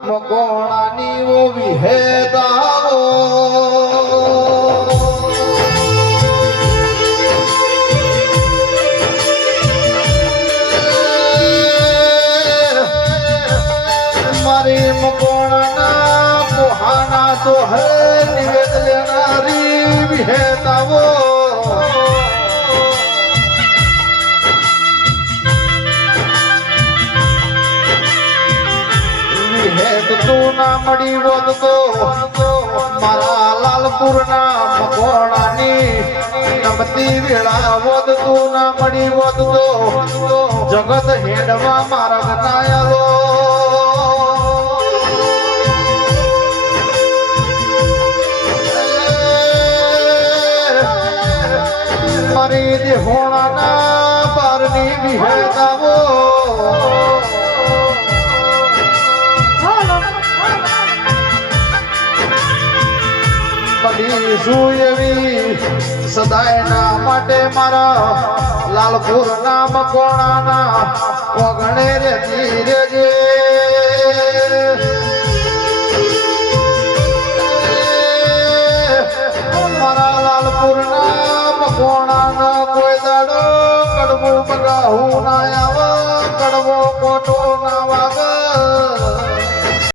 મકોણાની ઓ વિહેદાઓ મારી મકોણાના કોહાના તો હે નિવેદ લેનારી વિહેદાઓ તું ના મળી હોત તો મારા લાલપુર ના મકોણાની નમતી વેળા હોત તું ના મળી હોત તો જગત હેડવા મારા ગનાયલો મારી દેહોણાના બારની વિહેતાવો સદાયના માટે મારા લાલપુર ના મકોણાના ઓગણે રેતી રેજે મારા લાલપુર ના મકોણાના કોઈ દાડો કડવું બગાહું ના આવે કડવો કોટો ના વાગે